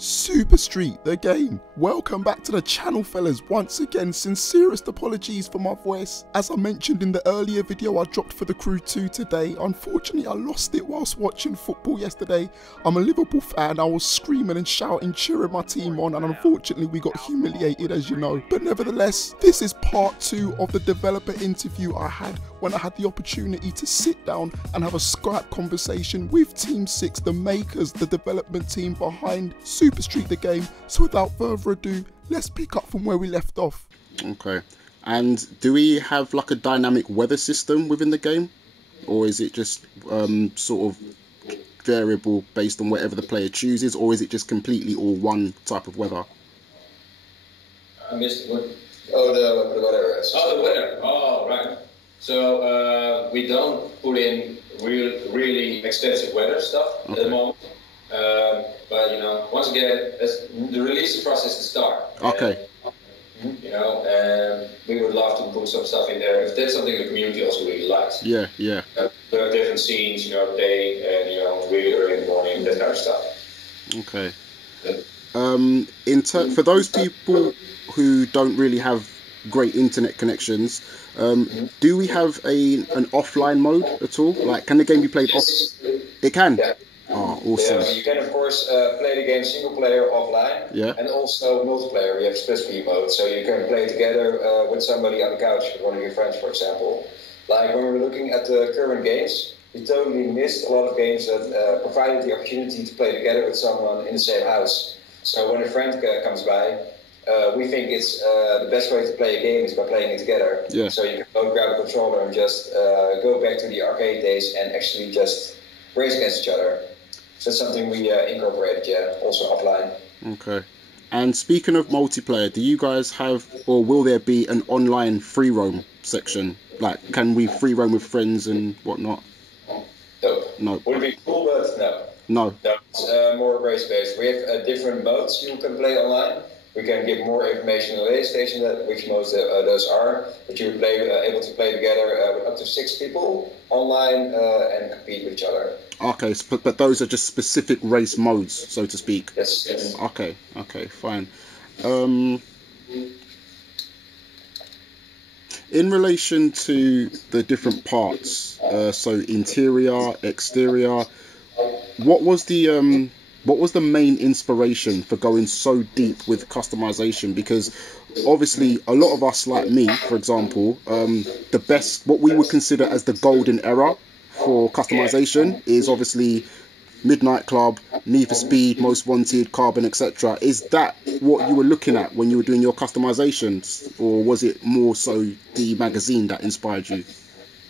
Super Street, the game. Welcome back to the channel, fellas. Once again, sincerest apologies for my voice. As I mentioned in the earlier video I dropped for the Crew 2 today, unfortunately I lost it whilst watching football yesterday. I'm a Liverpool fan, I was screaming and shouting, cheering my team on, and unfortunately we got humiliated, as you know. But nevertheless, this is part 2 of the developer interview I had when I had the opportunity to sit down and have a Skype conversation with Team 6, the makers, the development team behind Super Street the game. So without further ado, let's pick up from where we left off. Okay. And do we have like a dynamic weather system within the game? Or is it just sort of variable based on whatever the player chooses? Or is it just completely all one type of weather? I missed what? Oh, the weather. Oh, the weather. Oh, right. So we don't put in really extensive weather stuff at the moment. But you know, once again, the release process is the start. Okay. You know, we would love to put some stuff in there if that's something the community also really likes. Yeah, yeah. There are different scenes, you know, day and you know, really early in the morning, that kind of stuff. Okay. For those people who don't really have great internet connections, do we have an offline mode at all? Like, can the game be played off? It can. Yeah. Oh, awesome. Yeah, you can of course play the game single player offline, and also multiplayer. We have split screen mode, so you can play together with somebody on the couch, with one of your friends, for example. Like when we were looking at the current games, we totally missed a lot of games that provided the opportunity to play together with someone in the same house. So when a friend comes by, we think it's the best way to play a game is by playing it together. Yeah. So you can both grab a controller and just go back to the arcade days and actually just race against each other. So that's something we incorporated, also offline. Okay. And speaking of multiplayer, do you guys have, or will there be an online free roam section? Like, can we free roam with friends and whatnot? No. Would be cool, but no. No. No, it's more race-based. We have different modes you can play online. We can give more information on the radio station, which most those are. But you're able to play together with up to 6 people online and compete with each other. Okay, but those are just specific race modes, so to speak. Yes. Yes. Okay, fine. In relation to the different parts, so interior, exterior, what was the main inspiration for going so deep with customization? Because obviously a lot of us, like me, for example, what we would consider as the golden era for customization is obviously Midnight Club, Need for Speed, Most Wanted, Carbon, etc. Is that what you were looking at when you were doing your customizations, or was it more so the magazine that inspired you?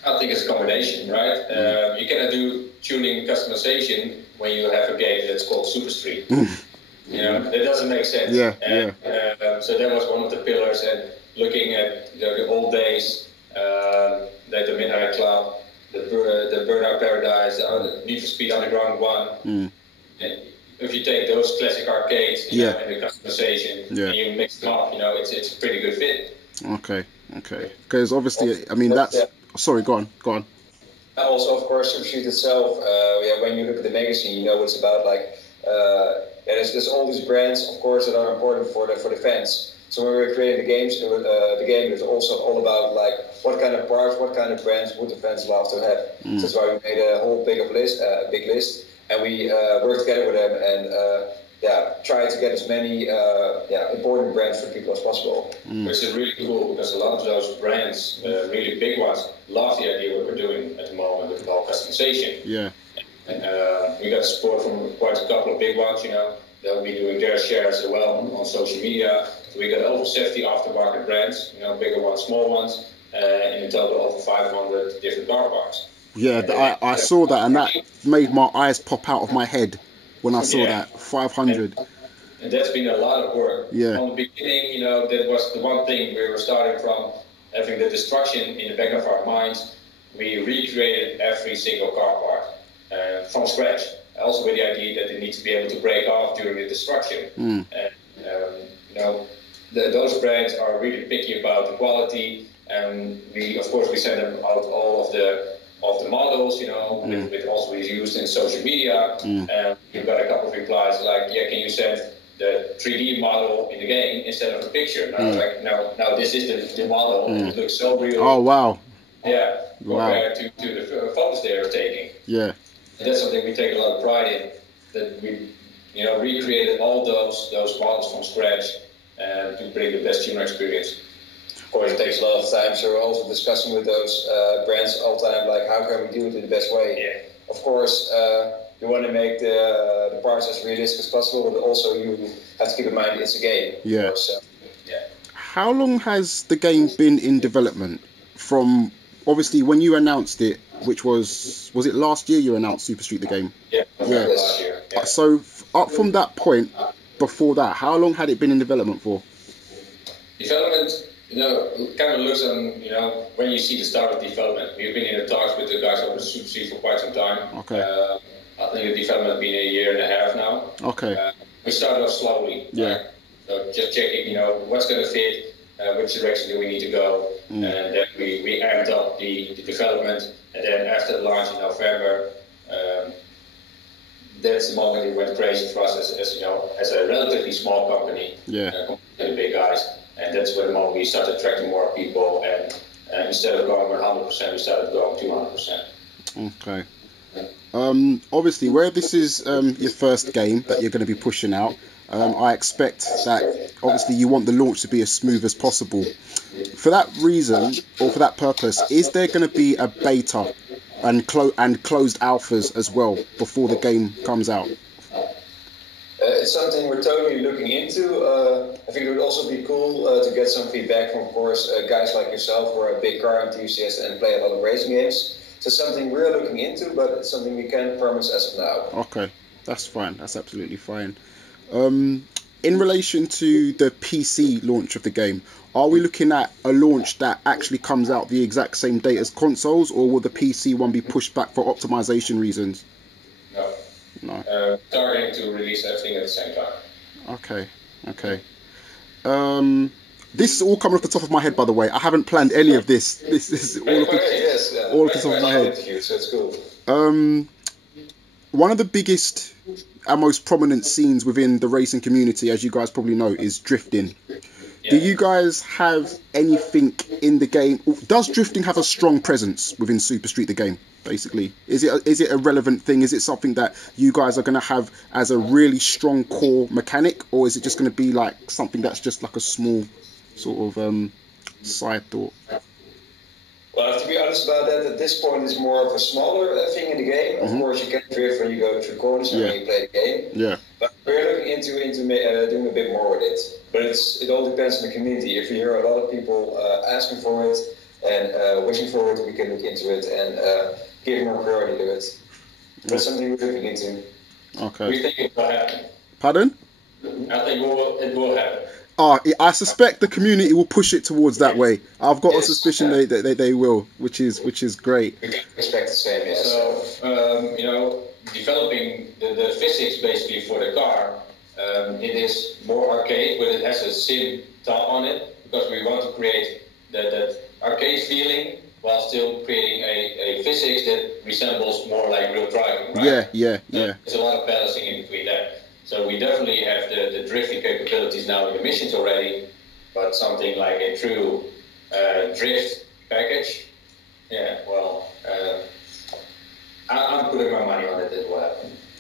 I think it's a combination, right? You cannot do tuning customization when you have a game that's called Super Street. You know, that doesn't make sense. Yeah. So that was one of the pillars, and looking at the old days, like the Midnight Club, the Burnout Paradise, the Need for Speed Underground 1. If you take those classic arcades, you know, and the customization, and you mix them up, you know, it's a pretty good fit. Okay. Because obviously, I mean, that's... Sorry, go on. Also, of course, Super Street itself, when you look at the magazine, you know what it's about. Like, there's all these brands, of course, that are important for the fans. So when we were creating the game was also all about like what kind of parts, what kind of brands would the fans love to have. So that's why we made a whole big list, and we worked together with them and try to get as many important brands for people as possible. Which is really cool because a lot of those brands, really big ones, love the idea what we're doing at the moment with all customization. Yeah. And we got support from quite a couple of big ones, you know. They'll be doing their shares as well on social media. So we got over 70 aftermarket brands, you know, bigger ones, small ones, in a total over 500 different car parts. Yeah, I saw that, and that made my eyes pop out of my head when I saw that, 500. And that's been a lot of work. Yeah. From the beginning, you know, that was the one thing we were starting from, having the destruction in the back of our minds. We recreated every single car part from scratch. Also with the idea that they need to be able to break off during the destruction. And, you know, those brands are really picky about the quality, and we send them out all of the models, you know, with also used in social media. And we've got a couple of replies like, yeah, can you send the 3D model in the game instead of a picture. Now this is the model. It looks so real. Oh wow. Yeah, Wow. compared to the photos they are taking. Yeah. And that's something we take a lot of pride in, that we recreated all those models from scratch to bring the best user experience. Of course, it takes a lot of time, so we're also discussing with those brands all the time, like how can we do it in the best way. Yeah. Of course, you want to make the parts as realistic as possible, but also you have to keep in mind it's a game. Yeah. Course, yeah. How long has the game been in development? From obviously when you announced it, which was it last year you announced Super Street the game? Yeah. Last year. Yeah. So up from that point, before that, how long had it been in development for? Development, kind of looks on, when you see the start of development. We've been in the talks with the guys over the Super Street for quite some time. Okay. I think the development has been a year and a half now. Okay. We started off slowly. Yeah. Right? So just checking, what's going to fit, which direction do we need to go, and then we amped up the development, and then after the launch in November, that's the moment it went crazy for us as a relatively small company, compared to the big guys, and that's when the moment we started attracting more people, and instead of going 100%, we started going 200%. Okay. Obviously, where this is your first game that you're going to be pushing out, I expect that obviously you want the launch to be as smooth as possible. For that reason, or for that purpose, is there going to be a beta and closed alphas as well before the game comes out? It's something we're totally looking into. I think it would also be cool to get some feedback from, of course, guys like yourself who are a big car enthusiast and play a lot of racing games. So something we're looking into, but it's something we can't promise as of now. Okay, that's fine. That's absolutely fine. In relation to the PC launch of the game, are we looking at a launch that actually comes out the exact same date as consoles, or will the PC one be pushed back for optimization reasons? No. Targeting to release everything at the same time. Okay. This is all coming off the top of my head, by the way. I haven't planned any of this. This is all off the top of my head. So it's cool. One of the biggest and most prominent scenes within the racing community, as you guys probably know, is drifting. Do you guys have anything in the game? Does drifting have a strong presence within Super Street the game, basically? Is it a relevant thing? Is it something that you guys are going to have as a really strong core mechanic? Or is it just going to be like something that's just like a small sort of side thought? Well, I have to be honest about that. At this point, it's more of a smaller thing in the game. Of course, you can drift when you go through corners and when you play the game. Yeah. But we're looking into doing a bit more with it. But it all depends on the community. If we hear a lot of people asking for it and wishing for it, we can look into it and give more priority to it. But it's something we're looking into. Okay. We think it will happen. Pardon? I think it will happen. I suspect the community will push it towards that way. I've got a suspicion they will, which is great. We can expect the same, yes. So, developing the physics basically for the car, it is more arcade, but it has a sim top on it, because we want to create that arcade feeling while still creating a physics that resembles more like real driving, right? Yeah. There's a lot of balancing in between that. So we definitely have the drifting capabilities now in the missions already, but something like a true drift package, I'm putting my money on it as well.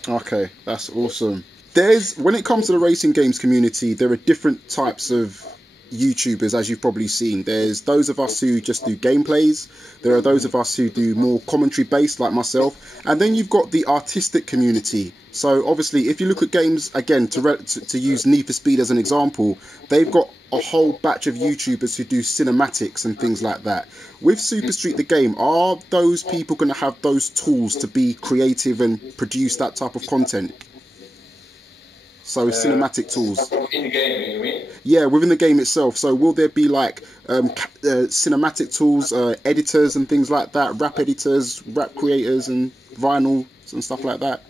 Okay, that's awesome. When it comes to the racing games community, there are different types of YouTubers, as you've probably seen. There's those of us who just do gameplays. There are those of us who do more commentary based, like myself. And then you've got the artistic community. So obviously, if you look at games, again, to use Need for Speed as an example, they've got a whole batch of YouTubers who do cinematics and things like that. With Super Street the game, are those people going to have those tools to be creative and produce that type of content? So cinematic tools. In the game, you mean? Yeah, within the game itself. So will there be like cinematic tools, editors and things like that, rap editors, rap creators and vinyl and stuff like that?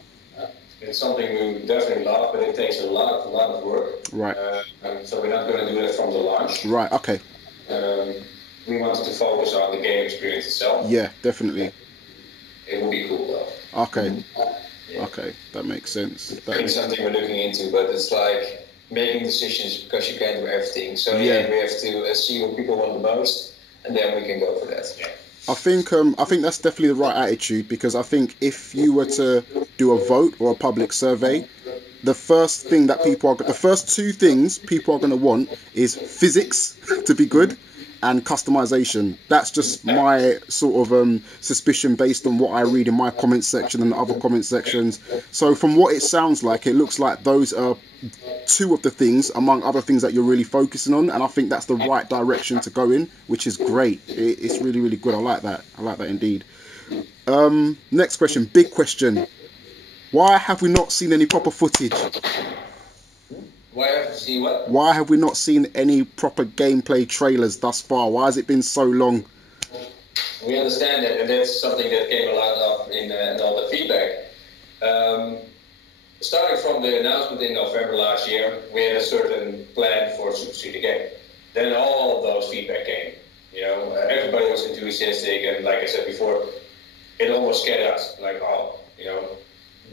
It's something we definitely love, but it takes a lot of work. Right. So we're not going to do it from the launch. Right, okay. We wanted to focus on the game experience itself. Yeah, definitely. It will be cool though. Okay. Okay, that makes sense. It's something we're looking into, but it's like making decisions because you can't do everything. So in the end, we have to see what people want the most, and then we can go for that. Yeah. I think that's definitely the right attitude, because I think if you were to do a vote or a public survey, the first two things people are going to want is physics to be good and customization. That's just my sort of suspicion based on what I read in my comment section and other comment sections. So from what it sounds like, it looks like those are two of the things among other things that you're really focusing on, and I think that's the right direction to go in, which is great. It's really, really good. I like that indeed. Next question, big question. Why have we not seen any proper footage? Why have we seen what? Why have we not seen any proper gameplay trailers thus far? Why has it been so long? We understand that, and that's something that came a lot up in all the feedback. Starting from the announcement in November last year, we had a certain plan for Super Street again. Then all of those feedback came. You know, everybody was enthusiastic, and like I said before, it almost scared us. Like, oh, you know,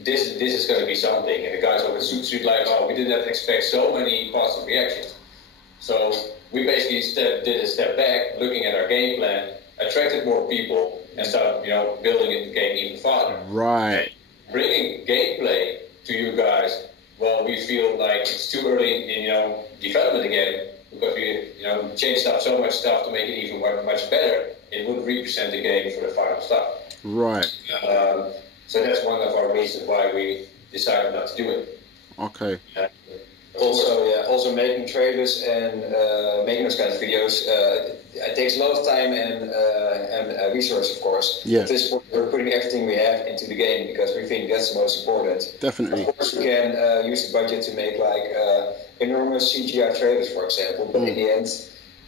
this is going to be something. And the guys over at Super Street, like, oh, we didn't expect so many positive reactions. So we basically did a step back, looking at our game plan, attracted more people, and started, you know, building the game even farther. Right. Bringing gameplay to you guys, well, we feel like it's too early in, you know, development again, because we, you know, changed up so much stuff to make it even much better. It would represent the game for the final stuff. Right. So that's one of our reasons why we decided not to do it. Okay. Also making trailers and making those kind of videos, it takes a lot of time and resource, of course. Yeah. At this point, we're putting everything we have into the game because we think that's the most important. Definitely. Of course, we can use the budget to make like enormous CGI trailers, for example, but in the end,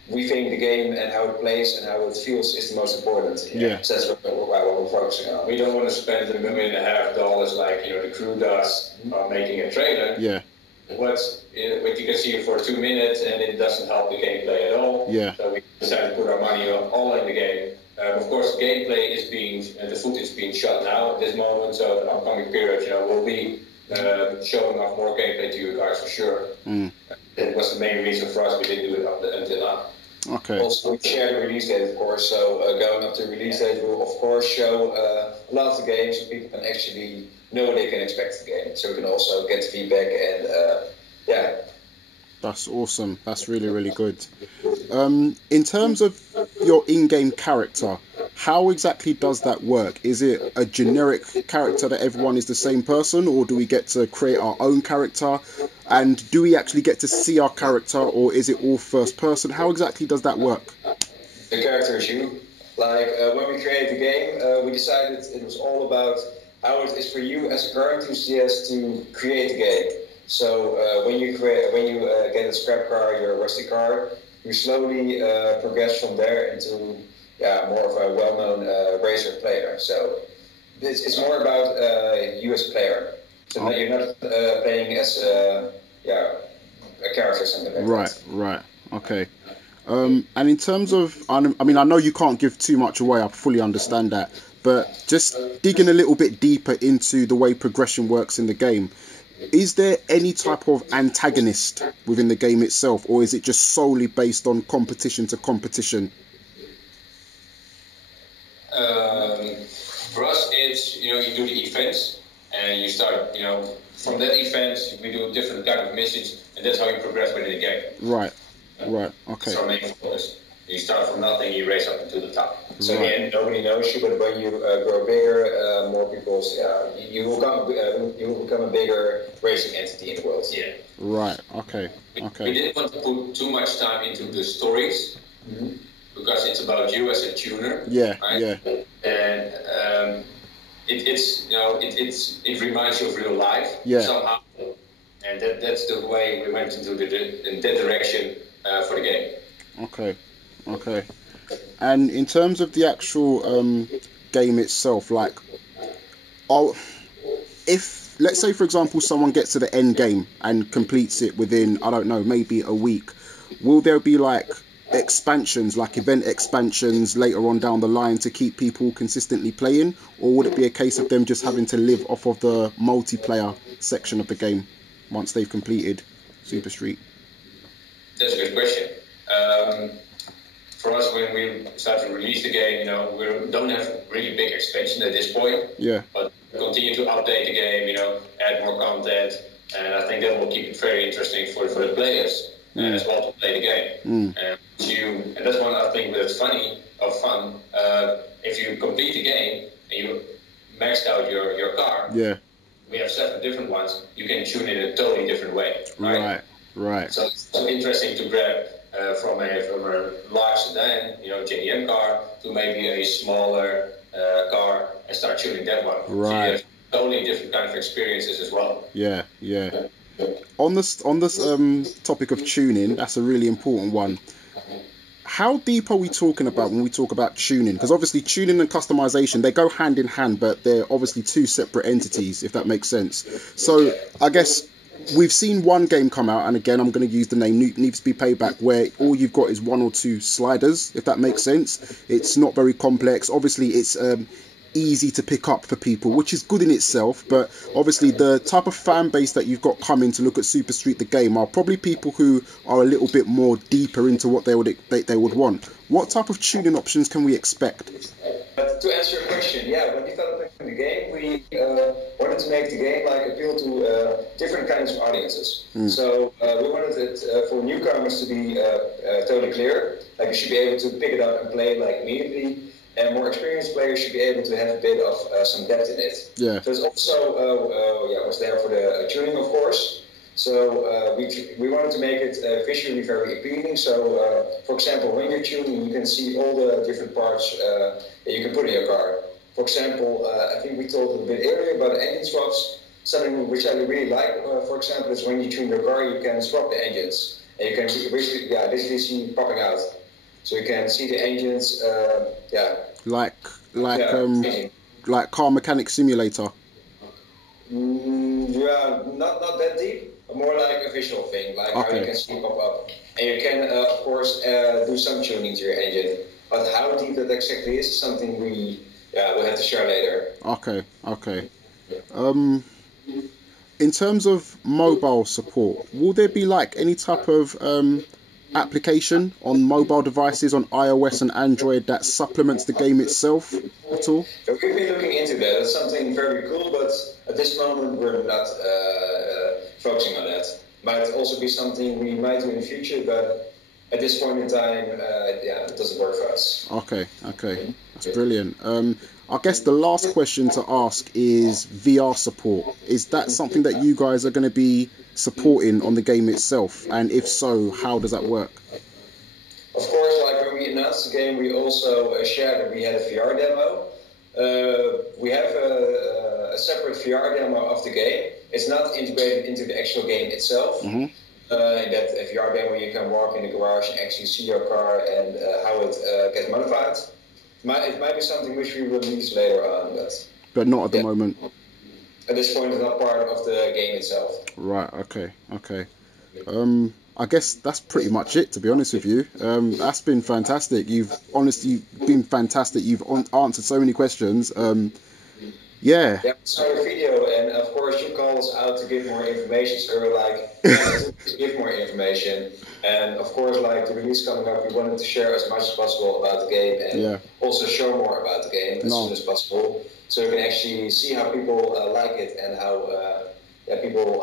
we think the game and how it plays and how it feels is the most important. Yeah. So that's what we're focusing on. We don't want to spend $1.5 million like, you know, the crew does on making a trailer. Yeah. What you can see for 2 minutes, and it doesn't help the gameplay at all. Yeah. So we decided to put our money all in the game. Of course, the gameplay is the footage is being shot now at this moment. So the upcoming period, you know, will be showing off more gameplay to you guys for sure. That was the main reason for us. We didn't do it until now. Okay. Also, we share the release date, of course. So going up to the release date, we'll of course show a lot of the games so people can actually know what they can expect of the game. So we can also get feedback and yeah. That's awesome. That's really, really good. In terms of your in-game character, how exactly does that work? Is it a generic character that everyone is the same person, or do we get to create our own character? And do we actually get to see our character, or is it all first person? How exactly does that work? The character is you. Like when we created the game, we decided it was all about how it is for you as a car enthusiast to create the game. So when you get a scrap car, your rusty car, you slowly progress from there into more of a well-known racer player. So it's more about you as a player. So that you're not playing as a character or something like that. Right. Okay. And in terms of, I mean, I know you can't give too much away. I fully understand that. But just digging a little bit deeper into the way progression works in the game, is there any type of antagonist within the game itself, or is it just solely based on competition to competition? For us, it's, you know, you do the events, and you start, you know, from that event, we do different kind of missions, and that's how you progress within the game. Right, okay. That's our main focus. You start from nothing, you race up to the top. So in the end, nobody knows you, but when you grow bigger, more people, you will become a bigger racing entity in the world. Yeah. Right. Okay. We didn't want to put too much time into the stories because it's about you as a tuner. Yeah. Right? Yeah. And it's you know it reminds you of real life somehow, and that's the way we went into in that direction for the game. Okay. And in terms of the actual game itself, like, if, let's say, for example, someone gets to the end game and completes it within, I don't know, maybe a week, will there be, like, expansions, like event expansions later on down the line to keep people consistently playing? Or would it be a case of them just having to live off of the multiplayer section of the game once they've completed Super Street? That's a good question. For us, when we start to release the game, we don't have really big expansion at this point. Yeah. But continue to update the game, add more content, and I think that will keep it very interesting for the players as well to play the game. And that's one I think that's fun. If you complete the game and you maxed out your car, we have 7 different ones. You can tune it in a totally different way, right? Right. So it's interesting to grab from a large sedan, JDM car, to maybe a smaller car and start tuning that one. Right. So you have totally different kind of experiences as well. Yeah. On this topic of tuning, that's a really important one. How deep are we talking about when we talk about tuning? Because obviously tuning and customization, they go hand in hand, but they're obviously 2 separate entities, if that makes sense. So I guess we've seen one game come out, and again, I'm going to use the name Need for Speed Payback, where all you've got is 1 or 2 sliders, if that makes sense. It's not very complex. Obviously, it's easy to pick up for people, which is good in itself, but obviously the type of fan base that you've got coming to look at Super Street the game are probably people who are a little bit more deeper into what they would want. What type of tuning options can we expect? To answer your question, when developing the game, we wanted to make the game appeal to different kinds of audiences. So we wanted it for newcomers to be totally clear, you should be able to pick it up and play immediately. And more experienced players should be able to have a bit of some depth in it. Yeah. So it's also was there for the tuning, of course. So we wanted to make it visually very appealing. So for example, when you're tuning, you can see all the different parts that you can put in your car. For example, I think we talked a bit earlier about engine swaps. Something which I really like, for example, is when you tune your car, you can swap the engines, and you can basically see popping out. So you can see the engines, like Car Mechanic Simulator. Not that deep. More like a visual thing, how you can see pop up, and you can of course do some tuning to your engine. But how deep that exactly is something we'll have to share later. Okay. In terms of mobile support, will there be any type of application on mobile devices on iOS and Android that supplements the game itself at all? We've been looking into that. It's something very cool, but at this moment we're not focusing on that. Might also be something we might do in the future, but at this point in time, it doesn't work for us. Okay, that's brilliant. I guess the last question to ask is VR support. Is that something that you guys are going to be supporting on the game itself? And if so, how does that work? Of course, when we announced the game, we also shared that we had a VR demo. We have a separate VR demo of the game. It's not integrated into the actual game itself. In that VR demo, you can walk in the garage and actually see your car and how it gets modified. It might be something which we release later on, but not at the moment. At this point, it's not part of the game itself. Right. Okay. I guess that's pretty much it, to be honest with you. That's been fantastic. You've been fantastic. You've answered so many questions. Yeah. Saw your video, and of course you called us out to give more information. So we were to give more information. And of course, the release coming up, we wanted to share as much as possible about the game, and also show more about the game as soon as possible, so you can actually see how people like it and how people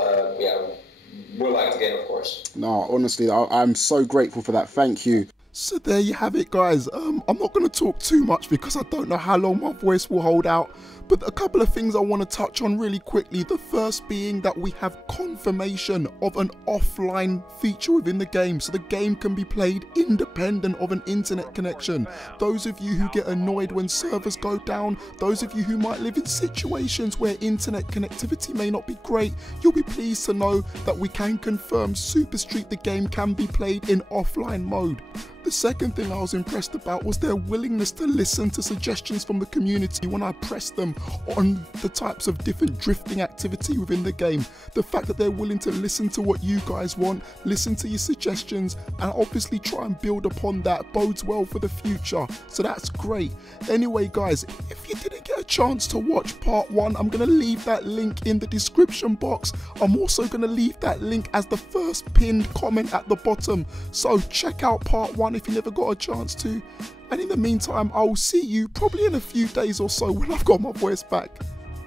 will like the game, of course. No, honestly, I'm so grateful for that. Thank you. So there you have it, guys. I'm not going to talk too much because I don't know how long my voice will hold out. But a couple of things I want to touch on really quickly. The first being that we have confirmation of an offline feature within the game. So the game can be played independent of an internet connection. Those of you who get annoyed when servers go down, those of you who might live in situations where internet connectivity may not be great, you'll be pleased to know that we can confirm Super Street the game can be played in offline mode. The second thing I was impressed about was their willingness to listen to suggestions from the community when I pressed them on the types of different drifting activity within the game. The fact that they're willing to listen to what you guys want, listen to your suggestions, and obviously try and build upon that bodes well for the future. So that's great. Anyway guys, if you didn't get a chance to watch part 1, I'm going to leave that link in the description box. I'm also going to leave that link as the first pinned comment at the bottom. So check out part 1 if you never got a chance to. And in the meantime, I will see you probably in a few days or so when I've got my voice back.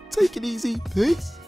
Take it easy. Peace.